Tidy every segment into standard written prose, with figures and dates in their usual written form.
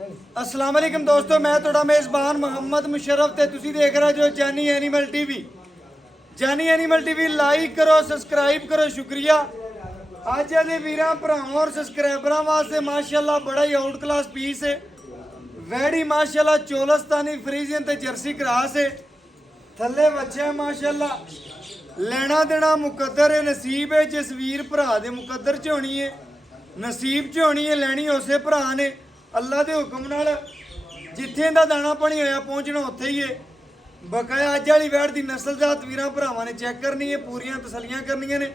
अस्सलाम वालेकुम दोस्तों, मैं थोड़ा मेज़बान मोहम्मद मुशर्रफ ते तुसी देख रहे जो जानी एनिमल टीवी। जानी एनिमल टीवी लाइक करो, सब्सक्राइब करो, शुक्रिया। अज दे वीरां भरावां और सब्सक्राइबरां वास्ते माशाल्लाह बड़ा ही आउट क्लास पीस है। वैडी माशाल्लाह चोलस्तानी फ्रीजियन ते जर्सी क्रॉस है। थल्ले बच्चा माशाल्लाह लेना देना मुकद्दर है, नसीब है। जिस वीर भरा दे मुकद्दर च होनी है, नसीब च होनी है, लैनी उसे भरा ने। अल्लाह के हुक्म नाल जिथे दा दाना पानी होया पहुंचना उत्थे ही है। बकाया अज वाली वैड़ की नस्लजात वीरां भरावां ने चैक करनी है, पूरियां तसलियां करनियां ने।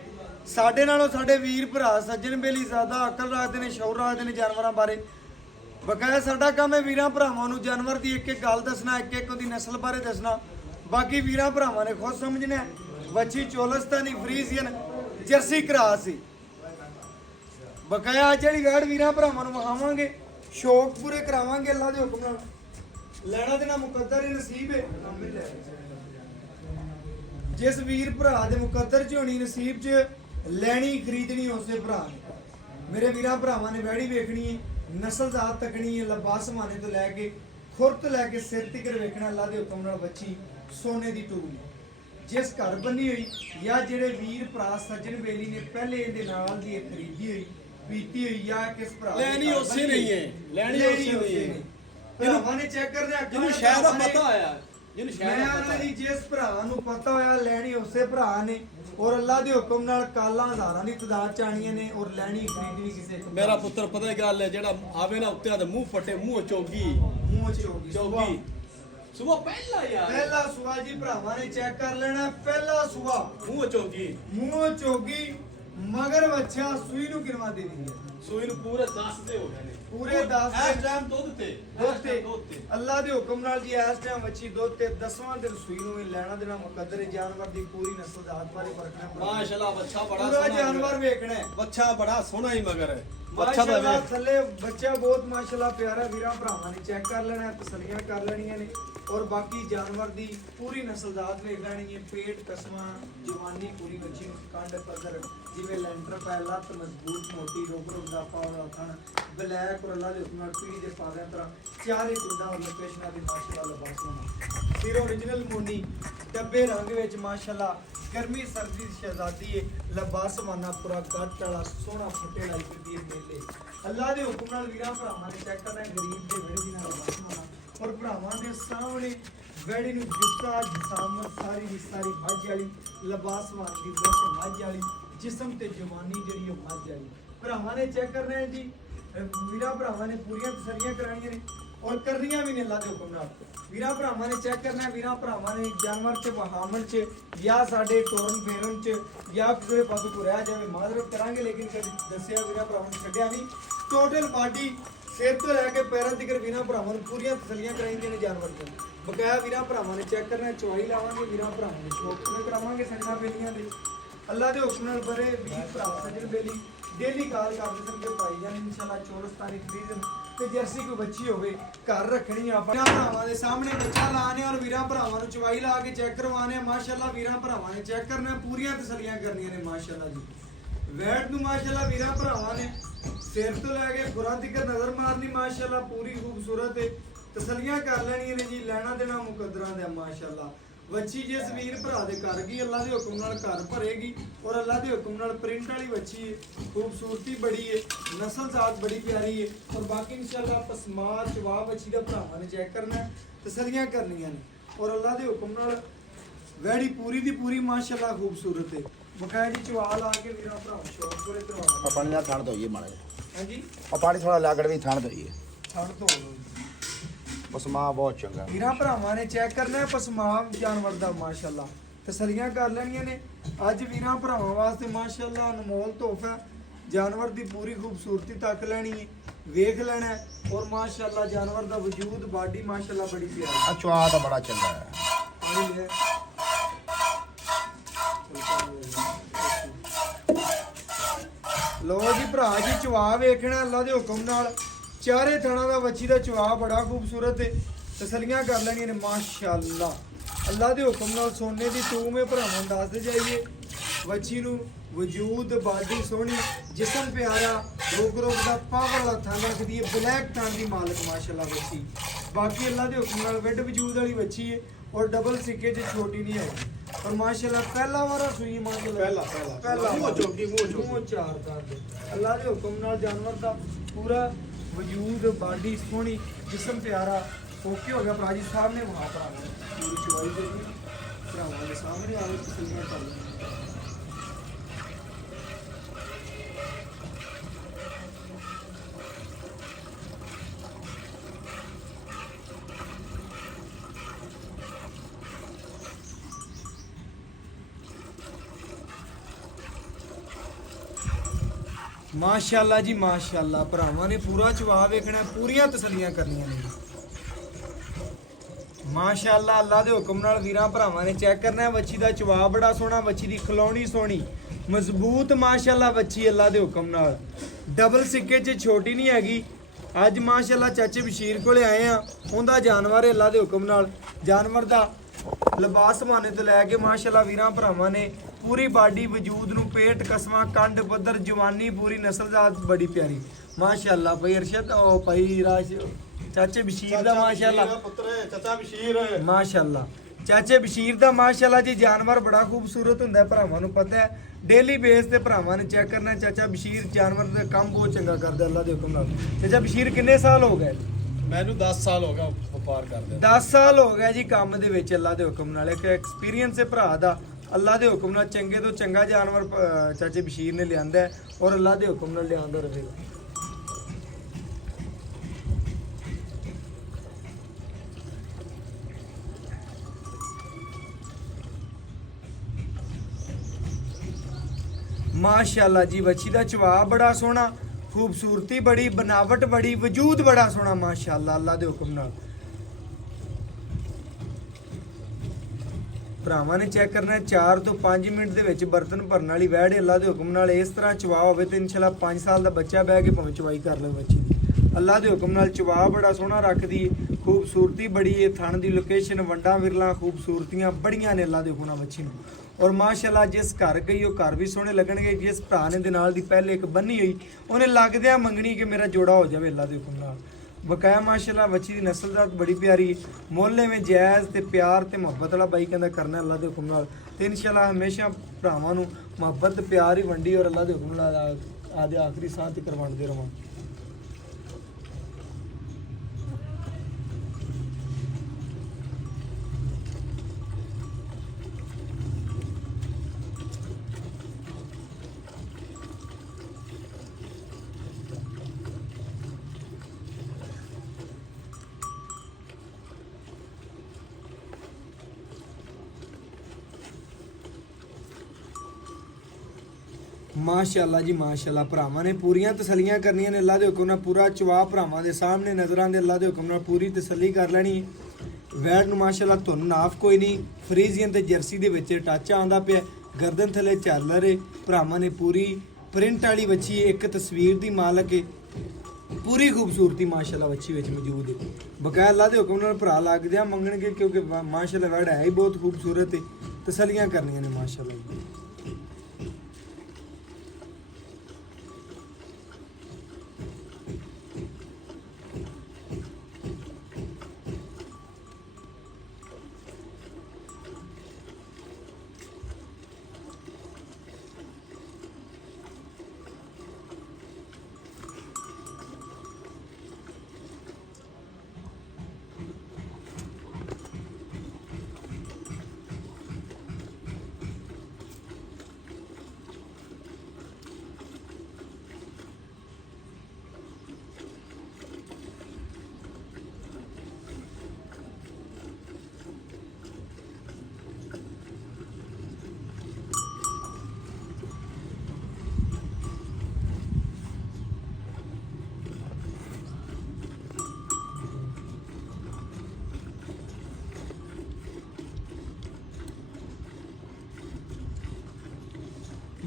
साडे नालों साडे वीर भरा सज्जन बेली ज़्यादा अकल रखते हैं, शौर रखते हैं जानवरों बारे। बकाया साडा काम है वीरां भरावां नूं जानवर की एक एक गल दसना, एक एक उहदी नस्ल बारे दसना। बाकी वीरां भरावां ने खुद समझना है। बच्ची चोलस्तानी फ्रीजियन जर्सी क्रॉस है। बकाया अज वाली वैड़ वीरां भरावां नूं विखावांगे, शौक पूरे करावांगे अल्लाह के हुक्म नाल। लेना देना मुकद्दर है, नसीब है। जिस वीर भरा दे मुकद्दर च होनी, नसीब च लैनी खरीदनी उसे भरा ने। मेरे वीरां भरावां ने वैड़ी वेखनी है, नस्ल जात तकनी है, लबास माने तो लैके खुर तो लैके सिर तिकर वेखना। अल्लाह के हुक्म नाल बच्ची सोने की टूल जिस घर बनी हुई या जेड़े वीर भरा सज्जन बेली ने पहले इहदे नाल दी खरीदी हुई पीती हुई या किस भरा लेनी उसे नहीं है, लेनी उसे नहीं है। भरावां ने चेक करदे जिन्हों शहर दा पता आया, जिन्हों शहर दा पता जी जिस भरा नूं पता होया लैनी उसे भरा ने। और अल्लाह के हुक्म नाल कालां हज़ारां दी तादाद च आणियां ने और लैनी खरीदनी किसे को। मेरा पुत्र पता ही गल है जेड़ा आवे ना उत्ते दा मुंह फटे, मुंह चोगी, मुंह चोगी चोगी सुबह पहला यार, पहला सुआ जी भरावां ने चेक कर लेना। पहला सुआ मुंह चोगी, मुंह चोगी मगर बच्चा सुई नूं किनवा दे दी है। सुई नु पूरे 10 दे हो गए ने, पूरे 10 इस टाइम दुध ते अल्लाह के हुक्म नाल जी इस टाइम बच्ची दुध ते 10वां दिन सुई नूं लेना देना मुकद्दर है। जानवर दी पूरी नस्ल जात बारे परखना है। माशाल्लाह बच्चा बड़ा पूरा सोहना जानवर वेखना है। बच्चा बड़ा सोहना ही मगर है। बच्चा दा माशाल्लाह वे थल्ले बच्चा बहुत माशाल्लाह प्यारा वीरां भरावां ने चेक कर लेना है, तसलियां कर लेनियां ने। और बाकी जानवर दी पूरी नस्ल जात वेख लेनी है। पेट कसमा जवानी पूरी बच्ची नूं कंड पदर जिवें लेंटर पै लत्त मजबूत मोटी रोग दा पावड़ा थन ब्लैक और अल्लाह दे हुक्म नाल पीढ़ी दे पादे तरह चारे कुंडा और लोकेशनां दी माशाल्लाह लबास होना। सिर ओरिजिनल मोनी डब्बे रंग विच माशाल्लाह गर्मी सर्दी दी शहजादी है। लबास माना पूरा गट वाला सोहना फुटे लाई फिरदी है मेले। अल्लाह दे हुक्म नाल वीरां भरावां ने चेक करना गरीब दे वेड़े दी नाल लबास माना। और भरावां दे सामने वेड़ी नूं जुत्ता जिसामत सारी दी सारी मझ वाली लबास मानदी बस मझ वाली जिस्म ते जवानी जेड़ी ओ मझ वाली। भरावां ने चेक करना है जी, वीरां भरावां ने पूरियां तसलियां कराइयां ने और करनियां भी ने अल्लाह दे हुक्म नाल। वीरां भरावां ने चेक करना है, वीरां भरावां ने जानवर च बहामल च या साडे टोरन फेरन च या किसी पासों को रह जावे माजरत करांगे, लेकिन कभी दस्सिया वीरां भरावां ने छड्डिया नहीं। टोटल बाडी सिर तो लैके पैरों तक वीरां भरावां ने पूरियां तसलियां कराइंदियां ने जानवर च। बकाया वीरां भरावां ने चेक करना, चवाई लावांगे वीरां भरावां ने शौक पूरे करावांगे सजना बेलियां दे। अल्लाह दे हुक्म नाल बड़े वीर भरा सजन बेली डेली काल करदे सन कि भाई जान इंशाल्लाह 24 फ्रीजन ते जर्सी कोई बच्ची होवे घर रखनी आ। वीरां भरावां दे सामने बच्चा लाने और वीरां भरावां नूं चवाई ला के चेक करवाने। माशाल्लाह वीरां भरावां ने चेक करना, पूरियां तसलियां करनियां ने माशाल्लाह जी। वैड़ नूं माशाल्लाह वीरां भरावां ने सिर तो लैके खुरां तक नजर मारनी माशाल्लाह पूरी खूबसूरत है। तसलियां कर लेनियां ने जी, लेना देना मुकद्दरां दा माशाल्लाह। बच्ची जिस वीर भरा दे घर गई अल्लाह के हुक्म नाल घर भरेगी और अल्लाह के हुक्म नाल प्रिंट वाली बच्ची है। खूबसूरती बड़ी है, नस्ल जात बड़ी प्यारी है। और बाकी इंशाल्लाह पसमा चवा बच्ची का भरावां ने चेक करना है, तसलियां करनियां ने। और अल्लाह के हुक्म नाल वैड़ी पूरी दी पूरी माशाल्लाह खूबसूरत है। बकाया जी चवा ला के वीरां भरावां शौक पूरे करवा पानी का थान धोइए माड़ा हां जी। पानी थोड़ा लागड़ भी थान धोइए। छड़ तो पसमा बहुत चंगा वीरां भरावां ने चेक करना है पसमा जानवर दा माशाल्लाह तसलियां कर लेनियां ने। अज वीरां भरावां वास्ते माशाल्लाह अनमोल तोहफा जानवर दी पूरी खूबसूरती तक लेनी है, वेख लेना है। और माशाल्लाह जानवर दा वजूद बाडी माशाल्लाह बड़ी प्यारी है। चुआ तो बड़ा चंगा है। लो जी भरा जी चवा वेखना अल्लाह दे हुक्म नाल। चारे थणा दा बच्ची दा चवा बड़ा खूबसूरत है। तसलियां कर लेनियां ने माशाल्लाह। अल्लाह दे हुक्म नाल सोने दी टूम है भरावां दसदे जाइए। ਵੱਛੀ ਨੂੰ ਵਜੂਦ ਬਾਡੀ ਸੋਹਣੀ ਜਿਸਮ ਪਿਆਰਾ ਰੋਗ ਦਾ ਪਾਵਰ ਵਾਲਾ ਥਣ ਰੱਖਦੀ ਹੈ ਬਲੈਕ ਥਣ ਦੀ ਮਾਲਕ ਮਾਸ਼ਾਅੱਲਾ ਵੱਛੀ ਬਾਕੀ ਅੱਲਾ ਦੇ ਹੁਕਮ ਨਾਲ ਵੱਡ ਵਜੂਦ ਵਾਲੀ ਵੱਛੀ ਹੈ ਔਰ ਡਬਲ ਸਿੱਕੇ 'ਚ ਛੋਟੀ ਨਹੀਂ ਹੈ और माशाल्लाह पहला वारा सुई माशाल्लाह पहला मुंह चार कर दे अल्लाह दे हुक्म नाल जानवर दा पूरा वजूद बॉडी सोहनी जिस्म प्यारा ओके हो गया भरा जी सामने वहां पर पूरी चवाई दे भरावां दे सामने आवे तसल्लियां कर ले माशाअल्लाह जी माशाअल्लाह भरावां ने पूरा चवा वेखना पूरियां तसलियां करनियां ने माशाअल्लाह अल्लाह दे हुक्म नाल वीरां भरावां ने चेक करना है वच्छी दा चवा बड़ा सोहना वच्छी दी खलौनी सोहनी मजबूत माशाअल्लाह वच्छी अल्लाह दे हुक्म नाल डबल सिक्के च छोटी नहीं हैगी अज माशाअल्लाह चाचे बशीर कोले आए हैं उनदा जानवर है अल्लाह दे हुक्म नाल जानवर दा लिबास माने तो लैके माशाअल्लाह वीरां भरावां ने पूरी बाडी वजूद नूं पेट कसमा कंड पद्धर जवानी पूरी नस्ल जात बड़ी प्यारी माशाअल्लाह भाई अरशद ओ भाई राश चाचे बशीर दा माशाअल्लाह पुत्र चाचा बशीर माशाअल्लाह चाचे बशीर दा माशाअल्लाह जी जानवर बड़ा खूबसूरत हुंदा है भरावां नूं पता है डेली बेस ते भरावां ने चेक करना चाचा बशीर जानवर दा काम बहुत चंगा करदा अल्लाह दे हुक्म नाल चाचा बशीर किन्ने साल हो गए मैनू 10 साल हो गया व्यापार करदे 10 साल हो गए जी काम दे विच अल्लाह दे हुक्म नाल एक एक्सपीरियंस है भरा दा अल्लाह दे हुक्म नाल चंगे तो चंगा जानवर चाचे बशीर ने लियांदा है और अल्लाह दे हुक्म नाल लियांदा रहेगा माशाअल्लाह जी वच्छी दा चवा बड़ा सोहना खूबसूरती बड़ी बनावट बड़ी वजूद बड़ा सोहना माशाअल्लाह अल्लाह दे हुक्म नाल ਭਰਾਵਾਂ ਨੇ ਚੈੱਕ ਕਰਨਾ 4 ਤੋਂ 5 ਮਿੰਟ ਦੇ ਵਿੱਚ ਬਰਤਨ ਭਰਨ ਵਾਲੀ ਵੈੜ ਅੱਲਾ ਦੇ ਹੁਕਮ ਨਾਲ ਇਸ ਤਰ੍ਹਾਂ ਚਵਾ ਹੋਵੇ ਤੇ ਇਨਸ਼ਾਅੱਲਾ 5 ਸਾਲ ਦਾ ਬੱਚਾ ਬਹਿ ਕੇ ਭਾਵੇਂ ਚਵਾਈ ਕਰ ਲਵੇ ਬੱਚੀ ਦੀ ਅੱਲਾ ਦੇ ਹੁਕਮ ਨਾਲ ਚਵਾ ਬੜਾ ਸੋਹਣਾ ਰੱਖਦੀ ਖੂਬਸੂਰਤੀ ਬੜੀ ਹੈ ਥਣ ਦੀ ਲੋਕੇਸ਼ਨ ਵੰਡਾ ਵਿਰਲਾ ਖੂਬਸੂਰਤੀਆਂ ਬੜੀਆਂ ਨੇ ਅੱਲਾ ਦੇ ਹੁਕਮ ਨਾਲ ਬੱਚੀ ਨੂੰ ਔਰ ਮਾਸ਼ਾਅੱਲਾ ਜਿਸ ਘਰ ਗਈ ਉਹ ਘਰ ਵੀ ਸੋਹਣੇ ਲੱਗਣਗੇ ਜਿਸ ਭਰਾ ਨੇ ਦੇ ਨਾਲ ਦੀ ਪਹਿਲੇ ਇੱਕ ਬੰਨੀ ਹੋਈ ਉਹਨੇ ਲੱਗਦਿਆਂ ਮੰਗਣੀ ਕਿ ਮੇਰਾ ਜੋੜਾ ਹੋ ਜਾਵੇ ਅੱਲਾ ਦੇ ਹੁਕਮ ਨਾਲ बकाया माशाल्लाह बच्ची की नस्ल जात बड़ी प्यारी मोहल्ले में जायज़ ते प्यार ते मुहब्बत वाला बाई कहता करना अल्लाह के हुक्म नाल ते इंशाल्लाह हमेशा भरावां नूं मुहब्बत ते प्यार ही वंडी और अल्लाह के हुक्म नाल आदे आखिरी सांह तक वंडदे रहां माशाअल्लाह जी माशाअल्लाह भरावां ने पूरियां तसलियां करनियां ने अल्लाह दे हुक्म नाल पूरा चवा भरावां दे सामने नज़रां दे अल्लाह दे हुक्म नाल पूरी तसल्ली कर लैनी वैड़ नूं माशाअल्लाह धुन नाफ कोई नहीं फ्रीजियन ते जर्सी दे विच टच आंदा पिया गर्दन थले झालर है भरावां ने पूरी प्रिंट वाली बच्ची एक तस्वीर दी मालक है पूरी खूबसूरती माशाअल्लाह बच्ची विच मौजूद है बकाया अल्लाह दे हुक्म नाल भरा लगदे मंगणगे क्योंकि माशाअल्लाह वैड़ है ही बहुत खूबसूरत है तसल्लियां करनियां ने माशाअल्लाह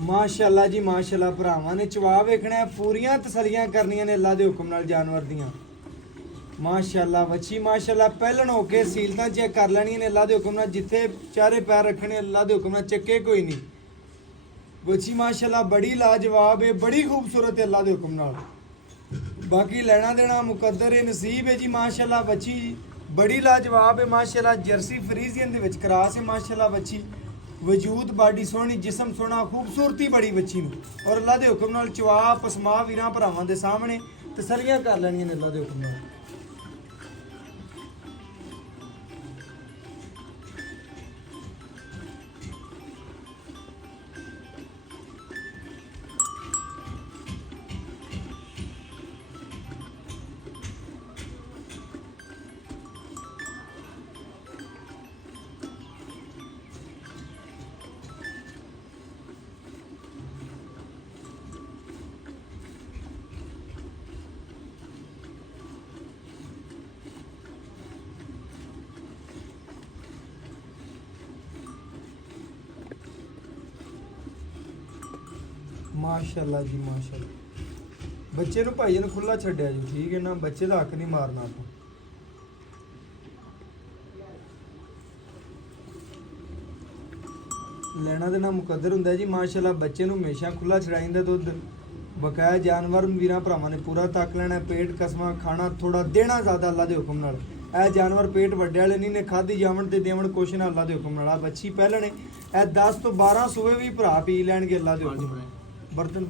माशाअल्लाह जी माशाअल्लाह भरावां ने चवा वेखना पूरियां तसलियां करनियां ने अल्लाह दे हुक्म नाल जानवर दियां माशाअल्लाह वच्छी माशाअल्लाह पहलन होके सीलतां चेक कर लैणियां ने अल्लाह दे हुक्म नाल जिथे चारे पैर रखने अल्लाह दे हुक्म नाल चक्के कोई नहीं ਬੱਚੀ ਮਾਸ਼ਾਅੱਲਾ ਬੜੀ ਲਾਜਵਾਬ ਹੈ, ਬੜੀ ਖੂਬਸੂਰਤ ਹੈ ਅੱਲਾ ਦੇ ਹੁਕਮ ਨਾਲ। ਬਾਕੀ ਲੈਣਾ ਦੇਣਾ ਮੁਕੱਦਰ ਹੈ, ਨਸੀਬ ਹੈ ਜੀ ਮਾਸ਼ਾਅੱਲਾ। ਬੱਚੀ ਬੜੀ ਲਾਜਵਾਬ ਹੈ ਮਾਸ਼ਾਅੱਲਾ, ਜਰਸੀ ਫਰੀਜ਼ੀਅਨ ਦੇ ਵਿੱਚ ਕਰਾਸ ਹੈ ਮਾਸ਼ਾਅੱਲਾ। ਬੱਚੀ ਵਜੂਦ ਬਾਡੀ ਸੋਹਣੀ, ਜਿਸਮ ਸੋਹਣਾ, ਖੂਬਸੂਰਤੀ ਬੜੀ ਬੱਚੀ ਨੂੰ। ਔਰ ਅੱਲਾ ਦੇ ਹੁਕਮ ਨਾਲ ਚਵਾ ਪਸਮਾ ਵੀਰਾਂ ਭਰਾਵਾਂ ਦੇ ਸਾਹਮਣੇ ਤਸੱਲੀਆਂ ਕਰ ਲੈਣੀਆਂ ਨੇ ਅੱਲਾ ਦੇ ਹੁਕਮ ਨਾਲ। ਮਾਸ਼ਾਅੱਲਾ ਜੀ ਮਾਸ਼ਾਅੱਲਾ। ਬੱਚੇ ਨੂੰ ਭਾਈ ਨੂੰ ਖੁੱਲਾ ਛੱਡਿਆ ਜੀ, ਠੀਕ ਹੈ ਨਾ, ਬੱਚੇ ਦਾ ਹੱਕ ਨਹੀਂ ਮਾਰਨਾ ਆਪਾਂ। ਲੈਣਾ ਦੇਣਾ ਮੁਕੱਦਰ ਹੁੰਦਾ ਜੀ ਮਾਸ਼ਾਅੱਲਾ। ਬੱਚੇ ਨੂੰ ਹਮੇਸ਼ਾ ਖੁੱਲਾ ਛਡਾਈਂਦਾ ਦੁੱਧ। ਬਕਾਇਆ ਜਾਨਵਰ ਵੀਰਾਂ ਭਰਾਵਾਂ ਨੇ ਪੂਰਾ ਤੱਕ ਲੈਣਾ, ਪੇਟ ਕਸਮਾਂ ਖਾਣਾ ਥੋੜਾ ਦੇਣਾ ਜ਼ਿਆਦਾ ਅੱਲਾ ਦੇ ਹੁਕਮ ਨਾਲ। ਇਹ ਜਾਨਵਰ ਪੇਟ ਵੱਡੇ ਵਾਲੇ ਨਹੀਂ ਨੇ, ਖਾਦੀ ਜਾਵਣ ਤੇ ਦੇਵਣ ਕੁਛ ਨਾ ਅੱਲਾ ਦੇ ਹੁਕਮ ਨਾਲ। ਆ ਬੱਚੀ ਪਹਿਲਣੇ ਇਹ 10 ਤੋਂ 12 ਸੂਏ ਵੀ ਭਰਾ ਪੀ ਲੈਣਗੇ ਅੱਲਾ ਦੇ ਹੁਕਮ ਨਾਲ। ਬਰਤਨ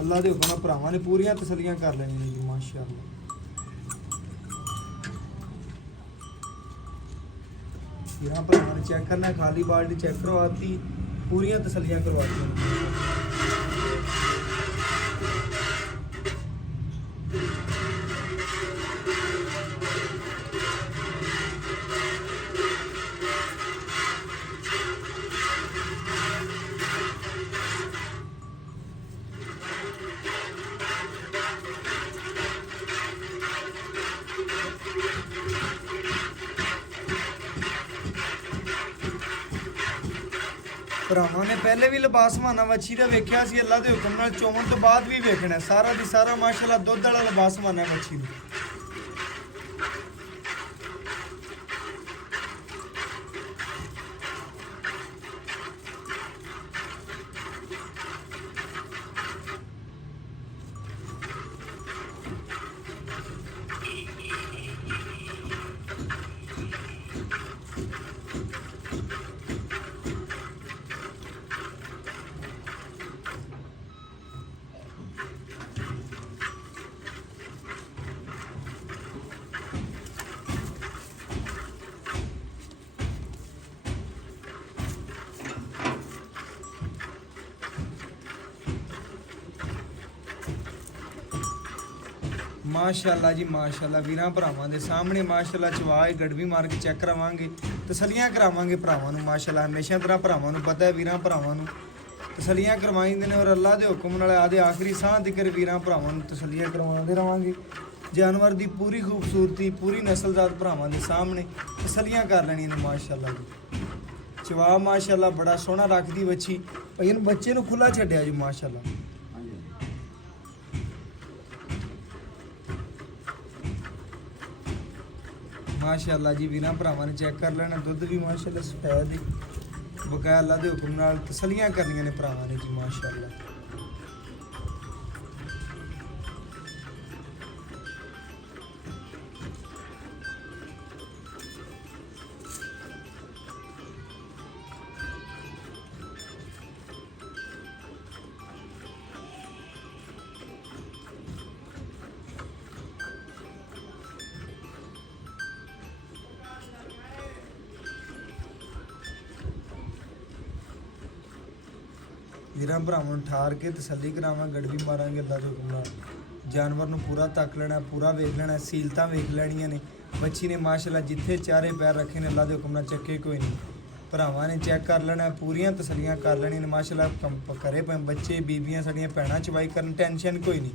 ਅੱਲਾ ਦੇ ਹੁਕਮ ਨਾਲ ਭਰਾਵਾਂ ਨੇ ਪੂਰੀਆਂ ਤਸੱਲੀਆਂ ਕਰ ਲੈਣੀਆਂ ਨੇ ਜੀ ਮਾਸ਼ਾਅੱਲਾ। ਵੀਰਾਂ ਭਰਾਵਾਂ ਨੇ ਚੈੱਕ ਕਰਨਾ, ਖਾਲੀ ਬਾਲਟੀ ਚੈੱਕ ਕਰਵਾਤੀ, ਪੂਰੀਆਂ ਤਸੱਲੀਆਂ ਕਰਵਾਤੀਆਂ। ਭਰਾਵਾਂ ਨੇ ਪਹਿਲੇ ਵੀ ਲਿਬਾਸਮਾਨਾ ਵੱਛੀ ਦਾ ਵੇਖਿਆ ਸੀ, ਅੱਲਾ ਦੇ ਹੁਕਮ ਨਾਲ ਚੋਣ ਤੋਂ ਬਾਅਦ ਵੀ ਵੇਖਣਾ ਸਾਰਾ ਦੀ ਸਾਰਾ ਮਾਸ਼ਾਅੱਲਾ ਦੁੱਧ ਵਾਲਾ ਲਿਬਾਸਮਾਨਾ ਵੱਛੀ ਨੂੰ। ਮਾਸ਼ਾਅੱਲਾ ਜੀ ਮਾਸ਼ਾਅੱਲਾ। ਵੀਰਾਂ ਭਰਾਵਾਂ ਦੇ ਸਾਹਮਣੇ ਮਾਸ਼ਾਅੱਲਾ ਚਵਾਏ ਗੜਵੀ ਮਾਰ ਕੇ ਚੈੱਕ ਕਰਾਵਾਂਗੇ, ਤਸੱਲੀਆਂ ਕਰਾਵਾਂਗੇ ਭਰਾਵਾਂ ਨੂੰ ਮਾਸ਼ਾਅੱਲਾ। ਹਮੇਸ਼ਾ ਤਰ੍ਹਾਂ ਭਰਾਵਾਂ ਨੂੰ ਪਤਾ ਹੈ ਵੀਰਾਂ ਭਰਾਵਾਂ ਨੂੰ ਤਸੱਲੀਆਂ ਕਰਵਾਈਂਦੇ ਨੇ, ਔਰ ਅੱਲਾ ਦੇ ਹੁਕਮ ਨਾਲ ਆਦੇ ਆਖਰੀ ਸਾਹ ਤੀਕਰ ਵੀਰਾਂ ਭਰਾਵਾਂ ਨੂੰ ਤਸੱਲੀਆਂ ਕਰਵਾਉਂਦੇ ਰਵਾਂਗੇ। ਜਾਨਵਰ ਦੀ ਪੂਰੀ ਖੂਬਸੂਰਤੀ, ਪੂਰੀ ਨਸਲਜ਼ਾਤ ਭਰਾਵਾਂ ਦੇ ਸਾਹਮਣੇ ਤਸੱਲੀਆਂ ਕਰ ਲੈਣੀਆਂ ਨੇ ਮਾਸ਼ਾਅੱਲਾ ਜੀ। ਚਵਾ ਮਾਸ਼ਾਅੱਲਾ ਬੜਾ ਸੋਹਣਾ ਰੱਖਦੀ ਬੱਚੀ, ਭਾਈ ਇਹਨੂੰ ਬੱਚੇ ਨੂੰ ਖੁੱਲਾ ਛੱਡਿਆ ਜੀ ਮਾਸ਼ਾਅੱਲਾ। ਮਾਸ਼ਾਅੱਲਾ ਜੀ ਵੀਰਾਂ ਭਰਾਵਾਂ ਨੇ ਚੈੱਕ ਕਰ ਲੈਣਾ, ਦੁੱਧ ਵੀ ਮਾਸ਼ਾਅੱਲਾ ਸਫੈਦ ਹੈ। ਬਕਾਇਆ ਅੱਲਾ ਦੇ ਹੁਕਮ ਨਾਲ ਤਸੱਲੀਆਂ ਕਰਨੀਆਂ ਨੇ ਭਰਾਵਾਂ ਨੇ ਜੀ ਮਾਸ਼ਾਅੱਲਾ। ਵੀਰਾਂ ਭਰਾਵਾਂ ਨੂੰ ਠਾਰ ਕੇ ਤਸੱਲੀ ਕਰਾਵਾਂ, ਗੜਵੀ ਮਾਰਾਂਗੇ ਅੱਲਾ ਦੇ ਹੁਕਮ ਨਾਲ। ਜਾਨਵਰ ਨੂੰ ਪੂਰਾ ਤੱਕ ਲੈਣਾ, ਪੂਰਾ ਵੇਖ ਲੈਣਾ, ਸੀਲਤਾਂ ਵੇਖ ਲੈਣੀਆਂ ਨੇ। ਬੱਚੀ ਨੇ ਮਾਸ਼ਾਅੱਲਾ ਜਿੱਥੇ ਚਾਰੇ ਪੈਰ ਰੱਖੇ ਨੇ ਅੱਲਾ ਦੇ ਹੁਕਮ ਨਾਲ ਚੱਕੇ ਕੋਈ ਨਹੀਂ। ਭਰਾਵਾਂ ਨੇ ਚੈੱਕ ਕਰ ਲੈਣਾ, ਪੂਰੀਆਂ ਤਸੱਲੀਆਂ ਕਰ ਲੈਣੀਆਂ ਨੇ ਮਾਸ਼ਾਅੱਲਾ। ਕਰੇ ਪਏ ਬੱਚੇ ਬੀਬੀਆਂ ਸਾਡੀਆਂ ਭੈਣਾਂ ਚਵਾਈ ਕਰਨ, ਟੈਨਸ਼ਨ ਕੋਈ ਨਹੀਂ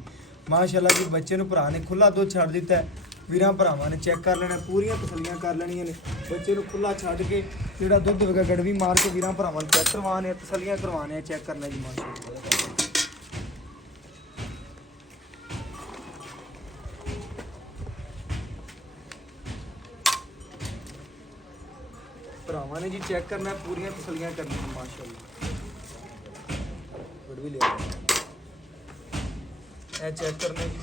ਮਾਸ਼ਾਅੱਲਾ ਜੀ। ਬੱਚੇ ਨੂੰ ਭਰਾ ਨੇ ਖੁੱਲਾ ਦੁੱਧ ਛੱਡ ਦਿੱਤਾ ਹੈ। ਵੀਰਾਂ ਭਰਾਵਾਂ ਨੇ ਚੈੱਕ ਕਰ ਲੈਣਾ, ਪੂਰੀਆਂ ਤਸੱਲੀਆਂ ਕਰ ਲੈਣੀਆਂ ਨੇ। ਬੱਚੇ ਨੂੰ ਖੁੱਲਾ ਛੱਡ ਕੇ ਜਿਹੜਾ ਦੁੱਧ ਵਗਾ ਗੜਵੀ ਮਾਰ ਕੇ ਵੀਰਾਂ ਭਰਾਵਾਂ ਨੂੰ ਚੈੱਕ ਕਰਵਾਉਣੇ, ਤਸੱਲੀਆਂ ਕਰਵਾਉਣੇ, ਚੈੱਕ ਕਰਨਾ ਜੀ ਮਾਸ਼ਾਅੱਲਾ। ਭਰਾਵਾਂ ਨੇ ਜੀ ਚੈੱਕ ਕਰਨਾ, ਪੂਰੀਆਂ ਤਸੱਲੀਆਂ ਕਰਨੀਆਂ ਮਾਸ਼ਾਅੱਲਾ। ਕਾਰਡ ਵੀ ਲਿਆ ਇਹ ਚੈੱਕ ਕਰਨੇ ਜੀ।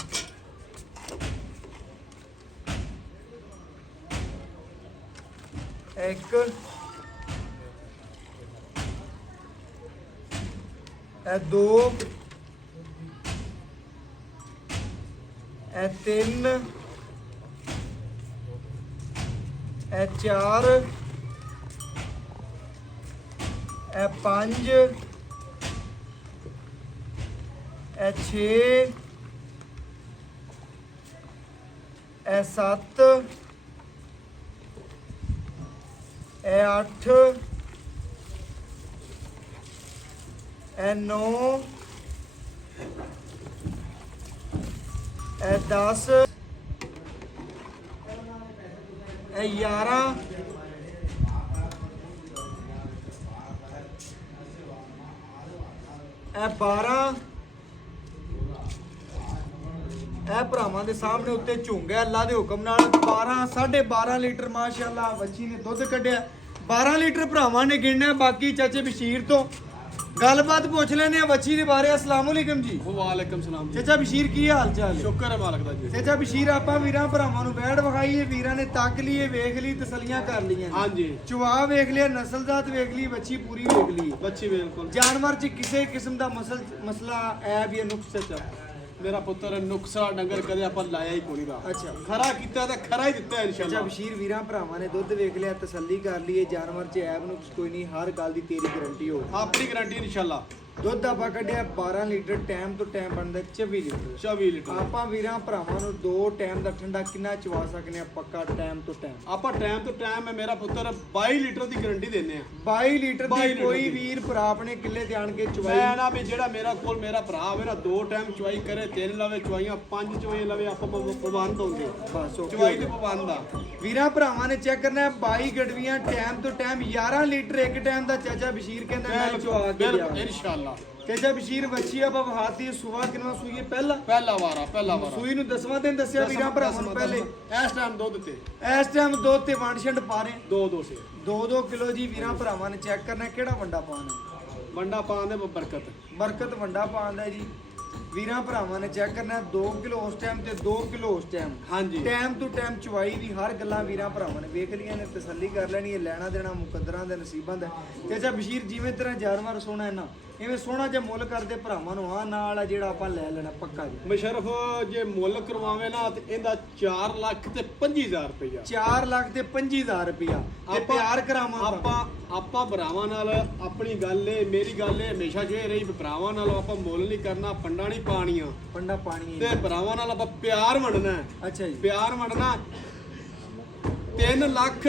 ਇੱਕ ਇਹ ਦੋ ਇਹ ਤਿੰਨ ਇਹ ਚਾਰ ਇਹ ਪੰਜ ਇਹ ਛੇ ਇਹ ਸੱਤ ਇਹ ਅੱਠ ਇਹ ਨੌ ਇਹ 10 ਇਹ 11 ਇਹ 12 ਇਹ ਭਰਾਵਾਂ ਦੇ ਸਾਹਮਣੇ ਉੱਤੇ ਝੁੰਗਿਆ ਅੱਲਾ ਦੇ ਹੁਕਮ ਨਾਲ 12.5 ਲੀਟਰ ਮਾਸ਼ਾਅੱਲਾ ਬੱਚੀ ਨੇ ਦੁੱਧ ਕੱਢਿਆ। 12 ਲੀਟਰ ਭਰਾਵਾਂ ਨੇ ਗਿਣਨਾ। ਬਾਕੀ ਚਾਚੇ ਬਸ਼ੀਰ ਤੋਂ ਗੱਲਬਾਤ ਪੁੱਛ ਲੈਨੇ ਆ ਬੱਚੀ ਦੇ ਬਾਰੇ। ਅਸਲਾਮ ਵਾਲੇਕਮ ਜੀ। ਵਾਲੇਕਮ ਸਲਾਮ ਜੀ। ਚਾਚਾ ਬਸ਼ੀਰ ਕੀ ਹਾਲ ਚਾਲ ਹੈ? ਸ਼ੁਕਰ ਹੈ ਮਾਲਕ ਦਾ ਜੀ। ਚਾਚਾ ਬਸ਼ੀਰ ਆਪਾਂ ਵੀਰਾਂ ਭਰਾਵਾਂ ਨੂੰ ਬੈਠ ਵਿਖਾਈਏ, ਵੀਰਾਂ ਨੇ ਤੱਕ ਲਈਏ, ਵੇਖ ਲਈ, ਤਸੱਲੀਆਂ ਕਰ ਲਈਆਂ। ਹਾਂਜੀ ਚੁਆ ਵੇਖ ਲਿਆ, ਨਸਲਜ਼ਾਤ ਵੇਖ ਲਈ, ਬੱਚੀ ਪੂਰੀ ਵੇਖ ਲਈ। ਬੱਚੀ ਬਿਲਕੁਲ ਜਾਨਵਰ 'ਚ ਕਿਸੇ ਕਿਸਮ ਦਾ ਮਸਲਾ ਐ ਵੀ ਨੁਕਸ ਚਾਚਾ? ਮੇਰਾ ਪੁੱਤਰ ਨੁਕਸਾ ਡੰਗਰ ਕਦੇ ਆਪਾਂ ਲਾਇਆ ਹੀ ਕੋਈ ਦਾ। ਅੱਛਾ ਖਰਾ ਕੀਤਾ ਤਾਂ ਖਰਾ ਹੀ ਦਿੱਤਾ ਅੱਛਾ ਇਨਸ਼ਾਅੱਲਾ। ਬਸ਼ੀਰ ਵੀਰਾਂ ਭਰਾਵਾਂ ਨੇ ਦੁੱਧ ਵੇਖ ਲਿਆ, ਤਸੱਲੀ ਕਰ ਲਈ, ਜਾਨਵਰ 'ਚ ਐਬ ਨੁਕਸ ਕੋਈ ਨਹੀਂ, ਹਰ ਗੱਲ ਦੀ ਤੇਰੀ ਗਾਰੰਟੀ ਹੋ। ਆਪਣੀ ਗਾਰੰਟੀ ਇਨਸ਼ਾਅੱਲਾ। ਦੁੱਧ ਆਪਾਂ ਕੱਢਿਆ 12 ਲੀਟਰ, ਟਾਈਮ ਤੋਂ ਟਾਈਮ ਬਣਦਾ 24 ਲੀਟਰ। 24 ਲੀਟਰ ਆਪਾਂ ਵੀਰਾਂ ਭਰਾਵਾਂ ਨੂੰ 2 ਟਾਈਮ ਦਾ ਠੰਡਾ ਕਿੰਨਾ ਚਵਾ ਸਕਨੇ ਆ ਪੱਕਾ ਟਾਈਮ ਤੋਂ ਟਾਈਮ? ਆਪਾਂ ਟਾਈਮ ਤੋਂ ਟਾਈਮ ਮੇਰਾ ਪੁੱਤਰ 22 ਲੀਟਰ ਦੀ ਗਾਰੰਟੀ ਦਿੰਨੇ ਆ। 22 ਲੀਟਰ 22 ਦੀ ਲੀਟਰ ਕੋਈ ਦੀ। ਵੀਰ ਭਰਾ ਆਪਣੇ ਕਿੱਲੇ ਤੇ ਆਣ ਕੇ ਚਵਾਈ ਮੈਂ ਨਾ ਵੀ ਜਿਹੜਾ ਮੇਰਾ ਕੋਲ ਮੇਰਾ ਭਰਾ ਹੋਵੇ ਨਾ 2 ਟਾਈਮ ਚੁਆਈ ਕਰੇ, 3 ਲਵੇ ਚੁਆਈਆਂ, 5 ਚੁਆਈ ਲਵੇ, ਆਪਾਂ ਪਾਬੰਦ ਹੋਗੇ ਬਸ ਓਕੇ ਚੁਆਈ ਤੇ ਪਾਬੰਦ ਆ। ਵੀਰਾਂ ਭਰਾਵਾਂ ਨੇ ਚੈੱਕ ਕਰਨਾ ਹੈ 22 ਗੜਵੀਆਂ ਟਾਈਮ ਤੋਂ ਟਾਈਮ 11 ਲੀਟਰ ਇੱਕ ਟਾਈਮ ਦਾ। ਚਾਚਾ ਬਸ਼ੀਰ ਕਹਿੰਦਾ ਮੈਂ ਚਵਾ ਕੇ ਲਿਆ। ਇਨਸ਼ਾਅੱਲਾ। ਚਾਚਾ ਬਸ਼ੀਰ ਬੱਚੀ ਆਪਾਂ ਵਹਾਤੀ ਸੁਬਾ ਕਿੰਨਾ ਸੂਈਏ ਪਹਿਲਾ ਪਹਿਲਾ ਵਾਰਾ ਸੂਈ ਨੂੰ 10ਵਾਂ ਦਿਨ ਦੱਸਿਆ ਵੀਰਾਂ ਭਰਾਵਾਂ ਨੂੰ ਪਹਿਲੇ। ਇਸ ਟਾਈਮ ਦੁੱਧ ਤੇ ਇਸ ਟਾਈਮ ਦੁੱਧ ਤੇ ਵੰਡ ਛੰਡ ਪਾ ਰਹੇ 2 ਸੇ 2 ਕਿਲੋ ਜੀ। ਵੀਰਾਂ ਭਰਾਵਾਂ ਨੇ ਚੈੱਕ ਕਰਨਾ ਕਿਹੜਾ ਵੰਡਾ ਪਾਣਾ। ਵੰਡਾ ਪਾਣ ਦੇ ਬਰਕਤ ਬਰਕਤ ਵੰਡਾ ਪਾਉਂਦਾ ਜੀ। ਵੀਰਾਂ ਭਰਾਵਾਂ ਨੇ ਚੈੱਕ ਕਰਨਾ 2 ਕਿਲੋ ਉਸ ਟਾਈਮ ਤੇ 2 ਕਿਲੋ ਉਸ ਟਾਈਮ। ਹਾਂਜੀ ਟਾਈਮ ਟੂ ਟਾਈਮ ਚਵਾਈ ਦੀ ਹਰ ਗੱਲਾਂ ਵੀਰਾਂ ਭਰਾਵਾਂ ਨੇ ਵੇਖ ਲਈਆਂ ਨੇ, ਤਸੱਲੀ ਕਰ ਲੈਣੀ ਹੈ। ਲੈਣਾ ਦੇਣਾ ਮੁਕੱਦਰਾਂ ਦੇ ਨਸੀਬਾਂ ਦਾ। ਚਾਚਾ ਬਸ਼ੀਰ ਜਿਵੇਂ ਤੇਰਾ ਜਾਨਵਰ ਸੋਹਣਾ ਹੈ ਨਾ, ਇਵੇਂ ਸੋਹਣਾ ਜੇ ਮੁੱਲ ਕਰਦੇ ਭਰਾਵਾਂ ਨੂੰ ਆ ਨਾਲ ਆ ਜਿਹੜਾ ਆਪਾਂ ਲੈ ਲੈਣਾ ਪੱਕਾ ਜੀ। ਮੁਸ਼ਰਫ ਜੇ ਮੁੱਲ ਕਰਵਾਵੇ ਨਾ ਤੇ ਇਹਦਾ 4 ਲੱਖ ਤੇ 25000 ਰੁਪਇਆ। 4 ਲੱਖ ਤੇ 25000 ਰੁਪਇਆ ਤੇ ਪਿਆਰ ਕਰਾਵਾਂ ਆਪਾਂ ਭਰਾਵਾਂ ਨਾਲ ਆਪਣੀ ਗੱਲ ਏ, ਮੇਰੀ ਗੱਲ ਏ ਹਮੇਸ਼ਾ ਜੇ ਰਹੀ ਵੀ ਭਰਾਵਾਂ ਨਾਲ ਆਪਾਂ ਮੁੱਲ ਨਹੀਂ ਕਰਨਾ, ਪੰਡਾ ਨਹੀਂ ਪਾਣੀਆਂ ਪੰਡਾ ਪਾਣੀ ਤੇ ਭਰਾਵਾਂ ਨਾਲ ਆਪਾਂ ਪਿਆਰ ਵੰਡਣਾ ਹੈ। ਅੱਛਾ ਜੀ ਪਿਆਰ ਵੰਡਣਾ 3 ਲੱਖ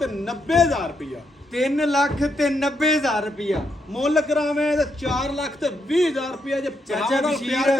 ਤੇ 90000 ਰੁਪਇਆ। 3 ਲੱਖ ਤੇ 90000 ਰੁਪਇਆ ਮੁੱਲ ਕਰਾਵੇਂ ਤੇ 4 ਲੱਖ ਤੇ 20000 ਰੁਪਇਆ। ਜੇ ਚਾਚਾ ਬਸ਼ੀਰ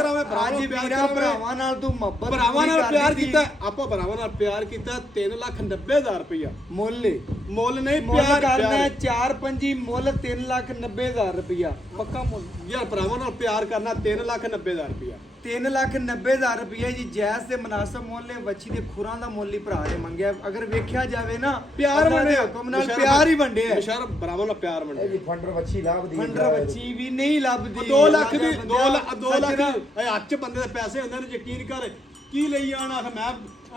ਅੱਜ ਵੀਰਾਂ ਭਰਾਵਾਂ ਨਾਲ ਤੂੰ ਮੁਹੱਬਤ ਭਰਾਵਾਂ ਨਾਲ ਪੂਰੀ ਪਿਆਰ ਕਰਨੀ ਕੀਤਾ, ਆਪਾਂ ਭਰਾਵਾਂ ਨਾਲ ਪਿਆਰ ਕੀਤਾ 3,90,000 ਰੁਪਇਆ। ਮੁੱਲ ਮੁੱਲ ਨਹੀਂ ਮੁੱਲ ਪਿਆਰ ਕਰਨਾ 4-5 ਮੁੱਲ 3,90,000 ਰੁਪਇਆ ਪੱਕਾ ਮੁੱਲ। ਯਾਰ ਭਰਾਵਾਂ ਨਾਲ ਪਿਆਰ ਕਰਨਾ 3,90,000 ਰੁਪਇਆ। 3,90,000 ਰੁਪਇਆ ਜੀ ਜਾਇਜ਼ ਤੇ ਮੁਨਾਸਬ ਮੁੱਲ ਹੈ। ਬੱਚੀ ਦੇ ਖੁਰਾਂ ਦਾ ਮੁੱਲ ਹੀ ਭਰਾ ਨੇ ਮੰਗਿਆ। ਅਗਰ ਵੇਖਿਆ ਜਾਵੇ ਨਾ ਪਿਆਰ ਅੱਲਾ ਦੇ ਵੰਡਿਆ, ਹੁਕਮ ਨਾਲ ਪਿਆਰ ਹੀ ਵੰਡਿਆ। ਬਸ਼ਰ ਭਰਾਵਾਂ ਨਾਲ ਪਿਆਰ ਇਹ ਵੰਡਿਆ। ਵੀ ਫੰਡਰ ਬੱਚੀ ਲੱਭਦੀ ਫੰਡਰ ਬੱਚੀ ਵੀ ਨਹੀਂ ਲੱਭਦੀ। 2 ਲੱਖ ਦੀ 2 ਲੱਖ ਸੱਜਣਾ, ਇਹ ਅੱਚ ਬੰਦੇ ਦੇ ਪੈਸੇ ਹੁੰਦੇ ਨੇ, ਯਕੀਨ ਕਰ। ਕੀ ਲਈ ਆਣਾ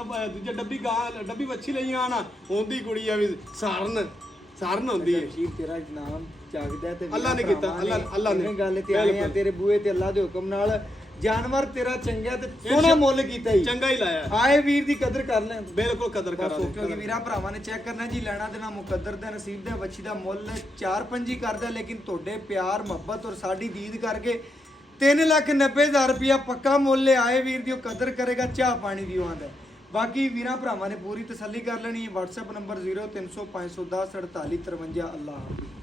ਮੈਂ ਦੂਜੇ ਡੱਬੀ ਵੱਛੀ ਲਈ ਆਣਾ ਹੁੰਦੀ ਕੁੜੀ ਆ ਵੀ ਸਾਰਨ ਹੁੰਦੀ ਹੈ। ਬਸ਼ੀਰ ਤੇਰਾ ਨਾਮ ਜਾਗਦਾ ਤੇ ਅੱਲਾ ਨੇ ਕੀਤਾ, ਅੱਲਾ ਨੇ ਗੱਲ ਤੇ ਆਏ ਆ ਤੇਰੇ ਬੂਹੇ ਤੇ ਅੱਲਾ ਦੇ ਹੁਕਮ ਨਾਲ। ਜਾਨਵਰ ਤੇਰਾ ਚੰਗਾ ਤੇ ਸੋਹਣਾ ਮੁੱਲ ਕੀਤਾ ਹੀ ਚੰਗਾ ਹੀ ਲਾਇਆ। ਆਏ ਵੀਰ ਦੀ ਕਦਰ ਕਰ ਲੈ। ਬਿਲਕੁਲ ਕਦਰ ਕਰਾਂਗੇ ਕਿਉਂਕਿ ਵੀਰਾਂ ਭਰਾਵਾਂ ਨੇ ਚੈੱਕ ਕਰਨਾ ਜੀ ਲੈਣਾ ਦੇਣਾ ਮੁਕੱਦਰ ਦੇ ਨਸੀਬ ਦਾ। ਬੱਚੀ ਦਾ ਮੁੱਲ 4-5 ਹੀ ਕਰਦਾ, ਲੇਕਿਨ ਤੁਹਾਡੇ ਪਿਆਰ ਮੁਹੱਬਤ ਔਰ ਸਾਡੀ ਦੀਦ ਕਰਕੇ 3,90,000 ਰੁਪਇਆ ਪੱਕਾ ਮੁੱਲ ਆਏ ਵੀਰ ਦੀ। ਉਹ ਕਦਰ ਕਰੇਗਾ, ਚਾਹ ਪਾਣੀ ਦੀ ਆਉਂਦਾ। ਬਾਕੀ ਵੀਰਾਂ ਭਰਾਵਾਂ ਨੇ ਪੂਰੀ ਤਸੱਲੀ ਕਰ ਲੈਣੀ ਹੈ। WhatsApp number 0300 510 4853। ਅੱਲਾਹ ਹਾਫਿਜ਼।